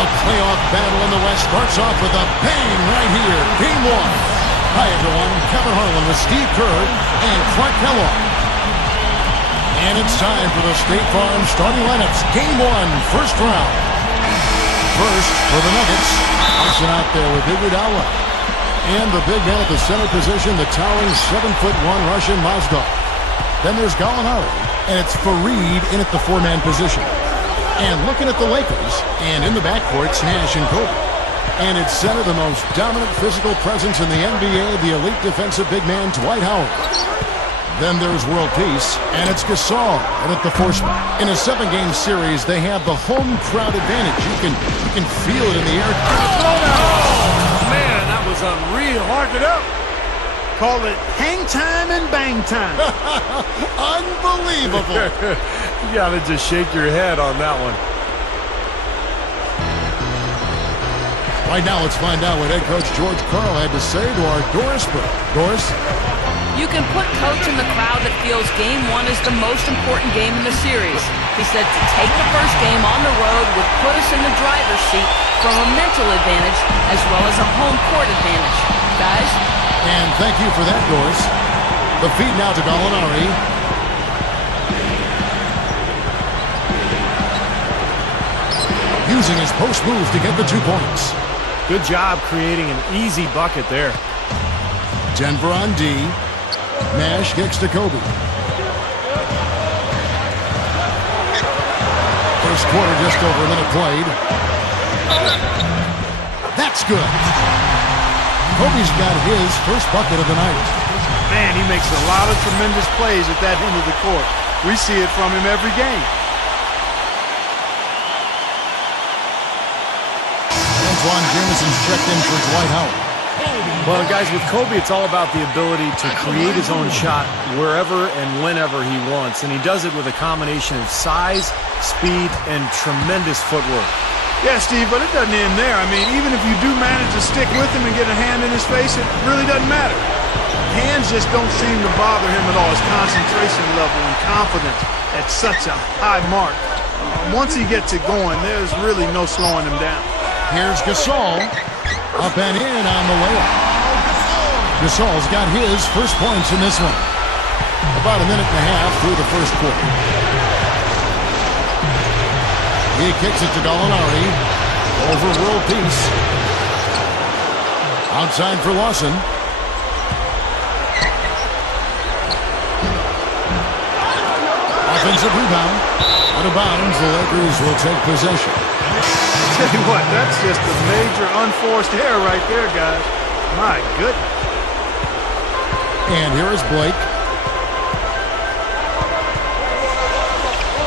The playoff battle in the West starts off with a bang right here. Game one. Hi, everyone. Kevin Harlan with Steve Kerr and Clark Kellogg. And it's time for the State Farm starting lineups. Game one, first round. First for the Nuggets. Action out there with Iguodala. And the big man at the center position, the towering 7'1" Russian Mazdov. Then there's Gallinari, and it's Fareed in at the four-man position. And looking at the Lakers, and in the backcourt, Nash and Kobe. And it's center, the most dominant physical presence in the NBA, the elite defensive big man, Dwight Howard. Then there's world peace, and it's Gasol in at the four spot. In a 7-game series, they have the home crowd advantage. You can feel it in the air. Oh, man, that was unreal. Mark it up. Call it hang time and bang time. Unbelievable. You got to just shake your head on that one. Right now, let's find out what head coach George Karl had to say to our Doris Burke. Doris? You can put coach in the crowd that feels game one is the most important game in the series. He said to take the first game on the road would put us in the driver's seat from a mental advantage as well as a home court advantage. Guys? And thank you for that, Doris. The feed now to Gallinari. Using his post move to get the 2 points. Good job creating an easy bucket there. Denver on D. Nash kicks to Kobe. First quarter, just over a minute played. That's good. Kobe's got his first bucket of the night. Man, he makes a lot of tremendous plays at that end of the court. We see it from him every game. Antoine Jameson's checked in for Dwight Howard. Well, guys, with Kobe, it's all about the ability to create his own shot wherever and whenever he wants. And he does it with a combination of size, speed, and tremendous footwork. Yeah, Steve, but it doesn't end there. I mean, even if you do manage to stick with him and get a hand in his face, it really doesn't matter. Hands just don't seem to bother him at all. His concentration level and confidence at such a high mark. Once he gets it going, there's really no slowing him down. Here's Gasol. Up and in on the layup. Gasol's got his first points in this one. About a minute and a half through the first quarter. He kicks it to Gallinari. Over world peace. Outside for Lawson. Offensive rebound. Out of bounds, the Lakers will take possession. Tell you what, that's just a major unforced error right there, guys. My goodness. And here is Blake.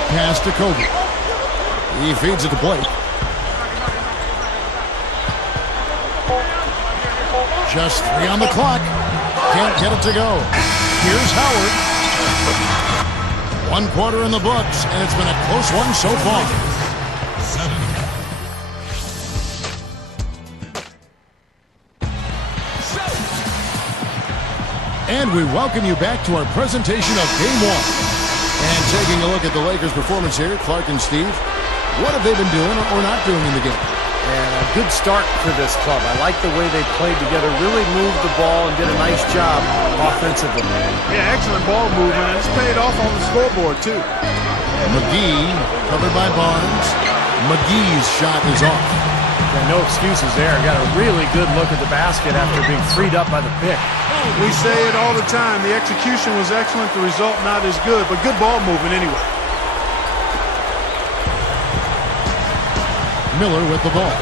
Pass to Kobe. He feeds it to Blake. Just 3 on the clock. Can't get it to go. Here's Howard. 1 quarter in the books, and it's been a close one so far. 7. And we welcome you back to our presentation of Game 1. And taking a look at the Lakers' performance here, Clark and Steve, what have they been doing or not doing in the game? And a good start for this club. I like the way they played together, really moved the ball and did a nice job offensively. Yeah, excellent ball movement, and it's paid off on the scoreboard, too. McGee covered by Barnes. McGee's shot is off. Yeah, no excuses there. Got a really good look at the basket after being freed up by the pick. We say it all the time. The execution was excellent. The result not as good, but good ball movement anyway. Miller with the ball.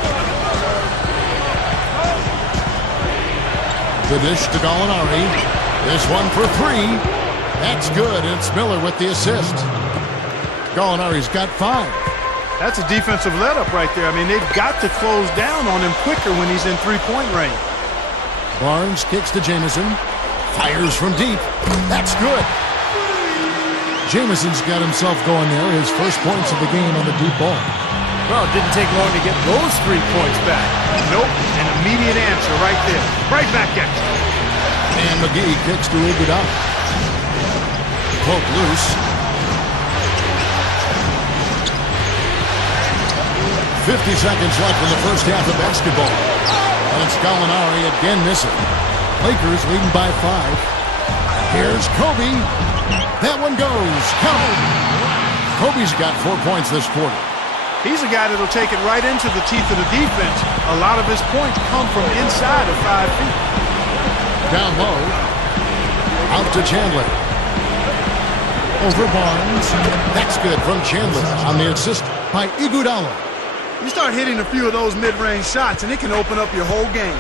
The dish to Gallinari. This one for 3. That's good, and it's Miller with the assist. Gallinari's got 5. That's a defensive let-up right there. I mean, they've got to close down on him quicker when he's in three-point range. Barnes kicks to Jamison. Fires from deep. That's good. Jamison's got himself going there. His first points of the game on the deep ball. Well, it didn't take long to get those 3 points back. Nope, an immediate answer right there. Right back at you. And McGee kicks to Iguodala. Poke loose. 50 seconds left in the first half of basketball. And it's Gallinari again missing. Lakers leading by 5. Here's Kobe. That one goes. Count it. Kobe's got 4 points this quarter. He's a guy that'll take it right into the teeth of the defense. A lot of his points come from inside of 5 feet. Down low. Out to Chandler. Over Barnes. That's good from Chandler on the assist by Iguodala. You start hitting a few of those mid-range shots, and it can open up your whole game.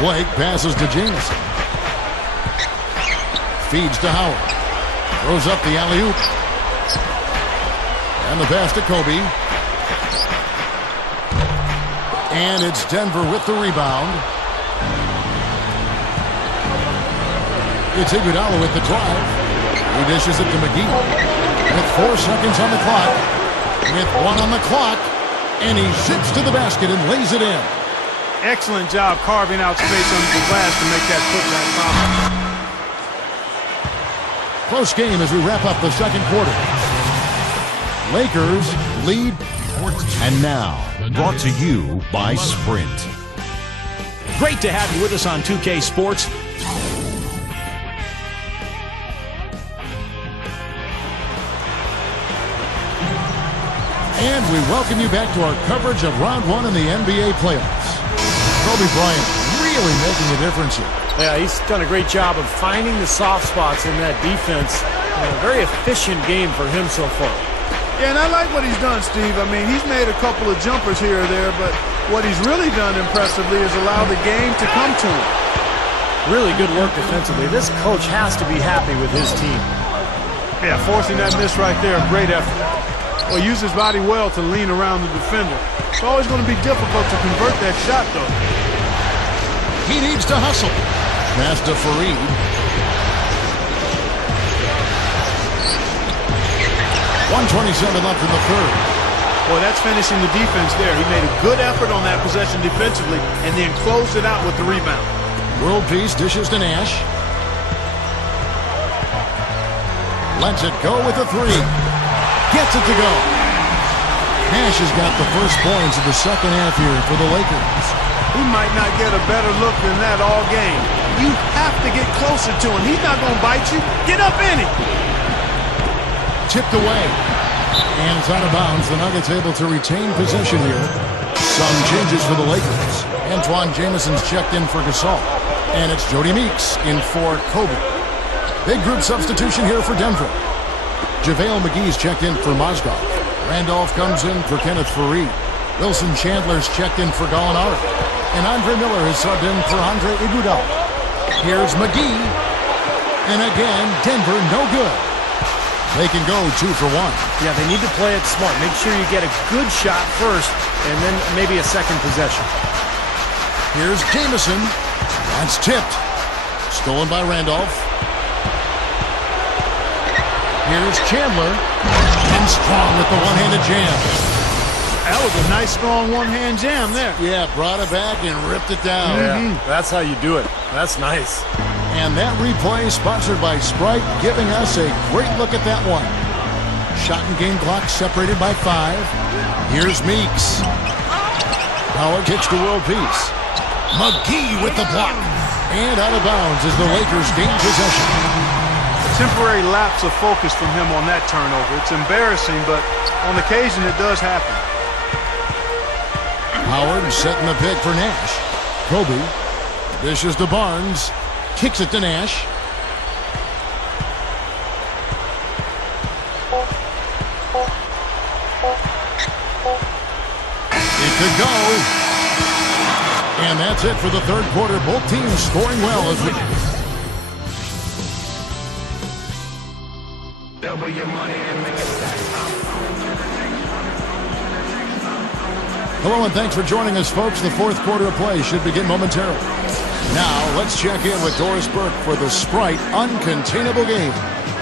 Blake passes to Jamison. Feeds to Howard. Throws up the alley-oop. And the pass to Kobe. And it's Denver with the rebound. It's Iguodala with the drive. He dishes it to McGee. With 4 seconds on the clock. With 1 on the clock. And he zips to the basket and lays it in. Excellent job carving out space under the glass to make that putback possible. Close game as we wrap up the second quarter. Lakers lead 14. And now, brought to you by Sprint. Great to have you with us on 2K Sports. And we welcome you back to our coverage of Round 1 in the NBA playoffs. Kobe Bryant really making a difference here. Yeah, he's done a great job of finding the soft spots in that defense. A very efficient game for him so far. Yeah, and I like what he's done, Steve. I mean, he's made a couple of jumpers here or there, but what he's really done impressively is allow the game to come to him. Really good work defensively. This coach has to be happy with his team. Yeah, forcing that miss right there, great effort. Well, use his body well to lean around the defender. It's always going to be difficult to convert that shot, though. He needs to hustle. Pass to Fareed. .127 left in the third. Boy, that's finishing the defense there. He made a good effort on that possession defensively and then closed it out with the rebound. World Peace dishes to Nash. Lets it go with a 3. Gets it to go. Nash has got the first points of the second half here for the Lakers. He might not get a better look than that all game. You have to get closer to him. He's not going to bite you. Get up in it. Tipped away. And it's out of bounds. The Nuggets able to retain possession here. Some changes for the Lakers. Antoine Jamison's checked in for Gasol. And it's Jody Meeks in for Kobe. Big group substitution here for Denver. JaVale McGee's checked in for Mozgov. Randolph comes in for Kenneth Fareed. Wilson Chandler's checked in for Gallinari. And Andre Miller has subbed in for Andre Iguodala. Here's McGee. And again, Denver no good. They can go 2 for 1. Yeah, they need to play it smart. Make sure you get a good shot first and then maybe a second possession. Here's Jamison. That's tipped. Stolen by Randolph. Here's Chandler. And Strong with the one-handed jam. That was a nice, strong one-hand jam there. Yeah, brought it back and ripped it down. Yeah, that's how you do it. That's nice. And that replay sponsored by Sprite, giving us a great look at that one. Shot and game clock separated by 5. Here's Meeks. Howard kicks to World Peace. McGee with the block. And out of bounds as the Lakers gain possession. Temporary lapse of focus from him on that turnover. It's embarrassing, but on occasion it does happen. Howard setting the pick for Nash. Kobe dishes to Barnes. Kicks it to Nash. It could go. And that's it for the third quarter. Both teams scoring well as we... Hello and thanks for joining us, folks. The fourth quarter of play should begin momentarily. Now, let's check in with Doris Burke for the Sprite Uncontainable Game.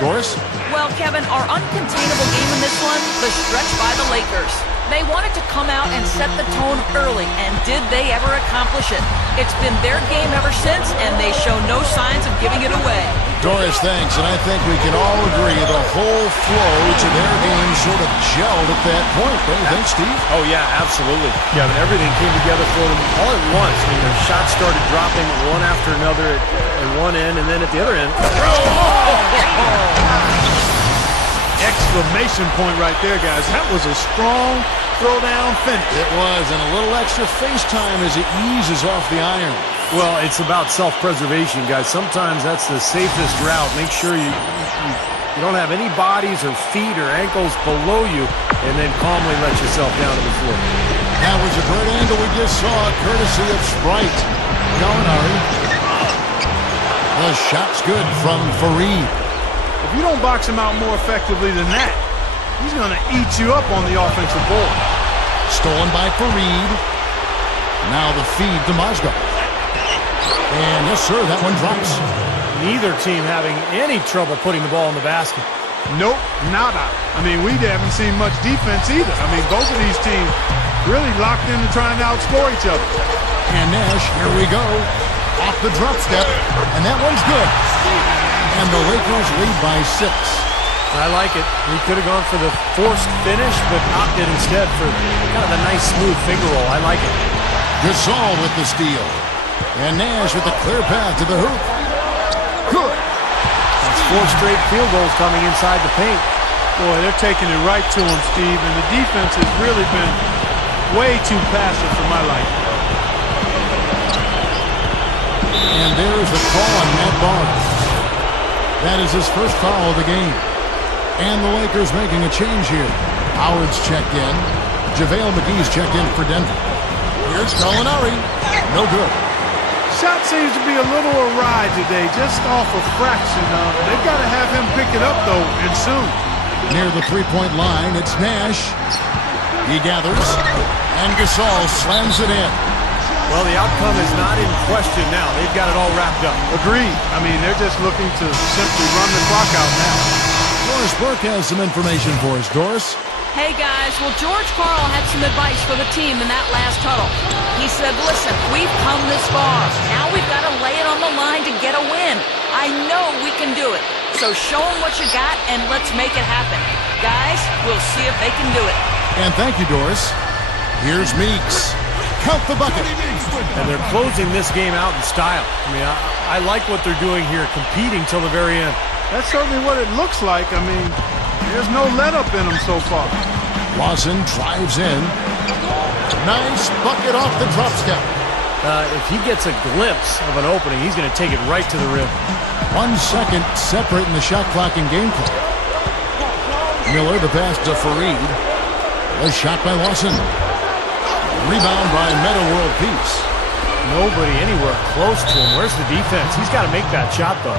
Doris? Well, Kevin, our uncontainable game in this one, the stretch by the Lakers. They wanted to come out and set the tone early, and did they ever accomplish it? It's been their game ever since, and they show no signs of giving it away. Doris, thanks, and I think we can all agree the whole flow to their game sort of gelled at that point. Don't you think, Steve? Oh, yeah, absolutely. Yeah, but everything came together for them all at once. I mean, their shots started dropping one after another at one end, and then at the other end. Exclamation point right there, guys. That was a strong throwdown finish. It was, and a little extra face time as it eases off the iron. Well, it's about self-preservation, guys. Sometimes that's the safest route. Make sure you don't have any bodies or feet or ankles below you, and then calmly let yourself down to the floor. That was a great angle we just saw, courtesy of Sprite. Gallinari. The shot's good from Faried. If you don't box him out more effectively than that, he's going to eat you up on the offensive board. Stolen by Faried. Now the feed to Mozgov. And yes, sir, that one drops. Neither team having any trouble putting the ball in the basket. Nope, nada. I mean, we haven't seen much defense either. I mean, both of these teams really locked into trying to outscore each other. And Nash, here we go. Off the drop step, and that one's good. And the Lakers lead by 6. I like it. He could have gone for the forced finish, but opted instead for kind of a nice, smooth finger roll. I like it. Gasol with the steal. And Nash with the clear path to the hoop. Good. That's 4 straight field goals coming inside the paint. Boy, they're taking it right to him, Steve, and the defense has really been way too passive for my liking. And there's the call on Matt Barnes. That is his first foul of the game. And the Lakers making a change here. Howard's checked in. JaVale McGee's checked in for Denver. Here's Gallinari. No good. Shot seems to be a little awry today, just off a fraction. They've got to have him pick it up, though, and soon. Near the three-point line, it's Nash. He gathers, and Gasol slams it in. Well, the outcome is not in question now. They've got it all wrapped up. Agreed. I mean, they're just looking to simply run the clock out now. Doris Burke has some information for us. Doris? Hey, guys. Well, George Karl had some advice for the team in that last huddle. He said, listen, we've come this far. Now we've got to lay it on the line to get a win. I know we can do it. So show them what you got, and let's make it happen. Guys, we'll see if they can do it. And thank you, Doris. Here's Meeks. Count the bucket. And they're closing this game out in style. I mean, I like what they're doing here, competing till the very end. That's certainly what it looks like. I mean, there's no let-up in them so far. Lawson drives in. Nice bucket off the drop step. If he gets a glimpse of an opening, he's going to take it right to the rim. 1 second separating the shot clock and game clock. Miller, the pass to Faried. A shot by Lawson. Rebound by Metta World Peace. Nobody anywhere close to him. Where's the defense? He's got to make that shot, though.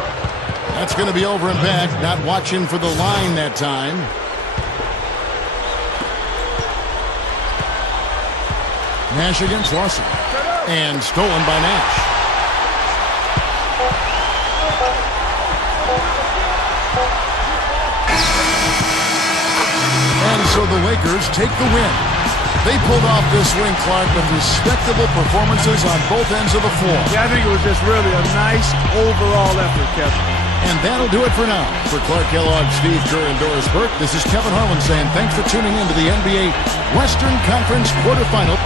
That's going to be over and back. Not watching for the line that time. Nash against Lawson. And stolen by Nash. And so the Lakers take the win. They pulled off this win, Clark, with respectable performances on both ends of the floor. Yeah, I think it was just really a nice overall effort, Kevin. And that'll do it for now. For Clark Kellogg, Steve Kerr, and Doris Burke, this is Kevin Harlan saying thanks for tuning in to the NBA Western Conference quarterfinal